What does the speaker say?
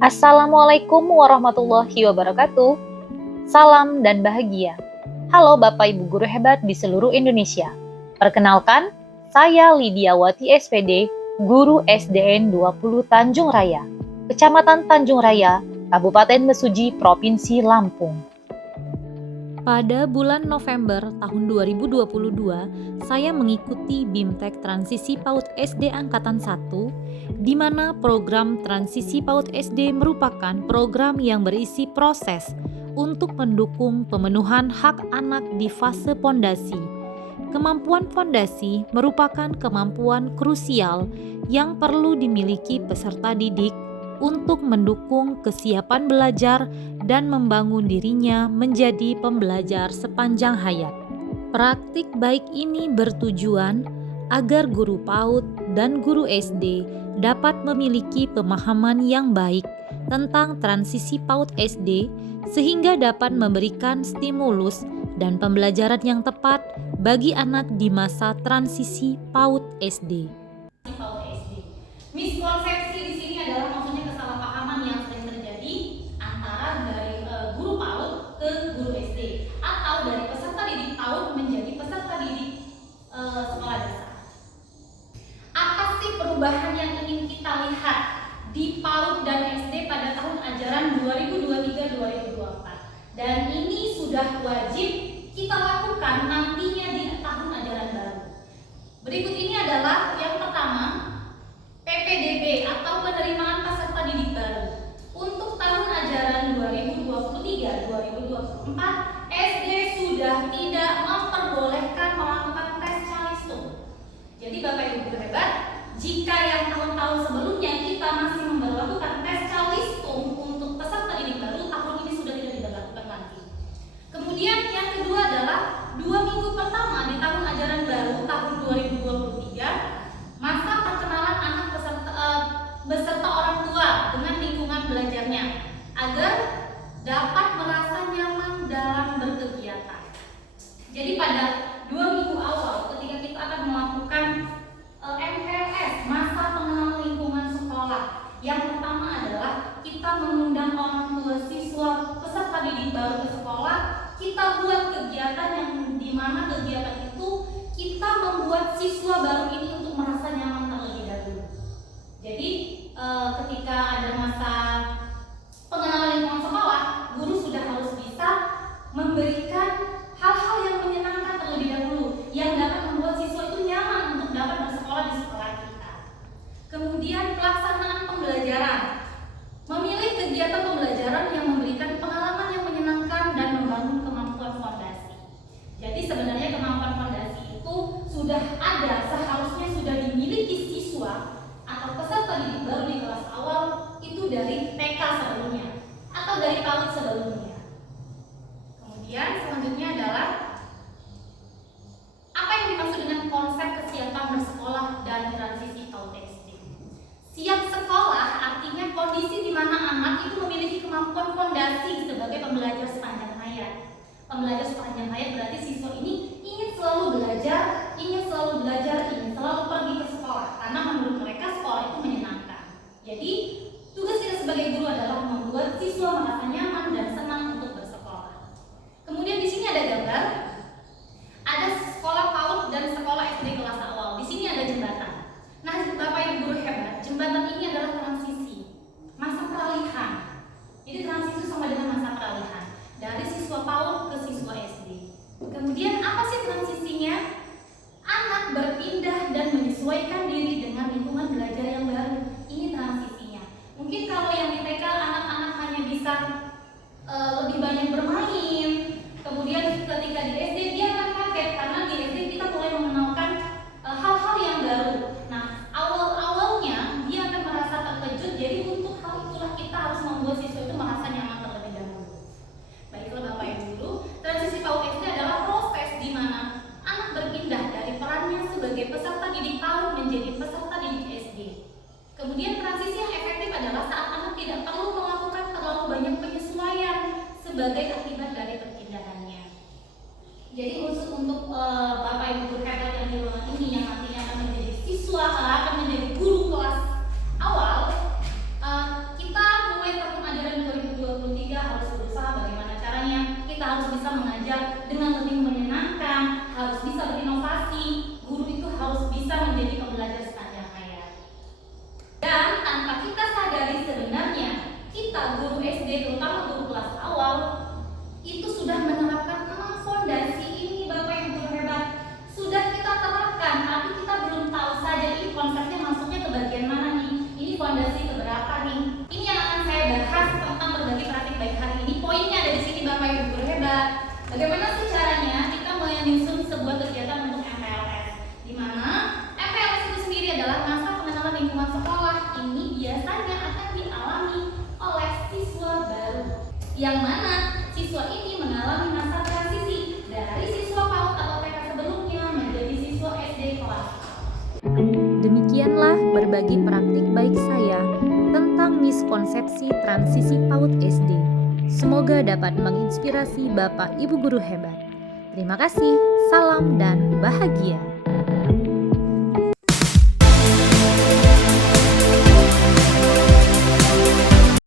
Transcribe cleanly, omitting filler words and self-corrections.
Assalamualaikum warahmatullahi wabarakatuh. Salam dan bahagia. Halo Bapak Ibu guru hebat di seluruh Indonesia. Perkenalkan, saya Lidiawati SPD, guru SDN 20 Tanjung Raya, Kecamatan Tanjung Raya, Kabupaten Mesuji, Provinsi Lampung. Pada bulan November tahun 2022, saya mengikuti BIMTEK Transisi PAUD SD Angkatan 1, di mana program Transisi PAUD SD merupakan program yang berisi proses untuk mendukung pemenuhan hak anak di fase pondasi. Kemampuan fondasi merupakan kemampuan krusial yang perlu dimiliki peserta didik untuk mendukung kesiapan belajar dan membangun dirinya menjadi pembelajar sepanjang hayat. Praktik baik ini bertujuan agar guru PAUD dan guru SD dapat memiliki pemahaman yang baik tentang transisi PAUD SD sehingga dapat memberikan stimulus dan pembelajaran yang tepat bagi anak di masa transisi PAUD SD. Miskonsepsi di sini adalah maksudnya kesalahpahaman yang sering terjadi antara dari guru PAUD ke guru SD atau dari peserta didik PAUD menjadi peserta didik sekolah dasar. Apa sih perubahan yang ingin kita lihat di PAUD dan SD pada tahun ajaran 2023-2024? Dan ini sudah wajib kita lakukan nantinya di tahun ajaran baru. Berikut ini adalah yang pertama, PPDB atau penerimaan peserta didik baru. Untuk tahun ajaran 2023-2024, SD sudah tidak memperbolehkan melakukan tes calistung. Jadi Bapak Ibu guru hebat, jika yang tahun-tahun sebelumnya kita masih memperlakukan tes calistung untuk peserta didik baru, tahun ini sudah tidak dilakukan lagi. Kemudian yang kedua adalah 2 minggu pertama di tahun ajaran baru tahun 2023, masa perkenalan anak beserta orang tua dengan lingkungan belajarnya agar dapat merasa nyaman dalam berkegiatan. Jadi pada 2 minggu awal ketika kita akan melakukan MPLS, masa pengenalan lingkungan sekolah, yang pertama adalah kita mengundang orang tua siswa peserta didik baru ke sekolah. Kita buat kegiatan yang dimana kegiatan itu kita membuat siswa baru ini untuk merasa nyaman terlebih dahulu. Jadi ketika ada masa pengenalan lingkungan sekolah, guru sudah harus bisa memberikan hal-hal yang menyenangkan terlebih dahulu yang dapat membuat siswa itu nyaman untuk dapat bersekolah di sekolah kita. Kemudian pelaksanaan pembelajaran, memilih kegiatan pembelajaran yang memberikan pengalaman yang menyenangkan dan membangun kemampuan fondasi. Jadi sebenarnya kemampuan fondasi itu sudah ada, seharusnya sudah dimiliki siswa atau peserta didik baru di kelas awal itu dari TK sebelumnya atau dari PAUD sebelumnya. Kemudian selanjutnya adalah apa yang dimaksud dengan konsep kesiapan bersekolah dan transisi PAUD SD. Siap sekolah artinya kondisi di mana anak itu memiliki kemampuan fondasi sebagai pembelajar sepanjang hayat. Pembelajar sepanjang hayat berarti siswa ini ingin selalu belajar, ingin selalu pergi ke sekolah karena menurut mereka sekolah itu menyenangkan. Jadi tugas kita sebagai guru adalah membuat siswa merasa nyaman dan senang untuk bersekolah. Kemudian di sini ada gambar, ada sekolah PAUD dan sekolah SD kelas awal. Di sini ada jembatan. Nah, Bapak Ibu guru hebat, jembatan ini adalah transisi, masa peralihan. Jadi transisi sama dengan masa peralihan dari siswa PAUD ke siswa SD. Kemudian apa sih transisinya? Anak berpindah dan menyesuaikan diri dengan lingkungan belajar yang baru. Ini transisinya. Mungkin kalau yang di TK anak-anak hanya bisa lebih banyak bermain. Kemudian ketika di SD dia akan kaget karena di SD kita mulai mengenalkan hal-hal yang baru. Nah, awal-awalnya dia akan merasa terkejut. Jadi untuk hal itulah kita harus membuat siswa itu merasa nyaman terlebih dahulu. Baiklah Bapak Ibu guru, transisi PAUD SD adalah proses di mana anak berpindah dari perannya sebagai peserta didik PAUD menjadi peserta didik SD. Kemudian transisi yang efektif adalah saat anak tidak perlu melakukan terlalu banyak penyesuaian sebagai akibat dari perpindahannya. Jadi khusus untuk Bapak Ibu guru hebat yang di ruangan ini yang nantinya akan menjadi siswa, akan menjadi guru kelas awal, kita mulai Bagaimana sih caranya kita menyusun sebuah kegiatan untuk MPLS? Di mana MPLS itu sendiri adalah masa pengenalan lingkungan sekolah. Ini biasanya akan dialami oleh siswa baru, yang mana siswa ini mengalami masa transisi dari siswa PAUD atau TK sebelumnya menjadi siswa SD kelas. Demikianlah berbagi praktik baik saya tentang miskonsepsi transisi PAUD SD. Semoga dapat menginspirasi Bapak Ibu guru hebat. Terima kasih, salam dan bahagia.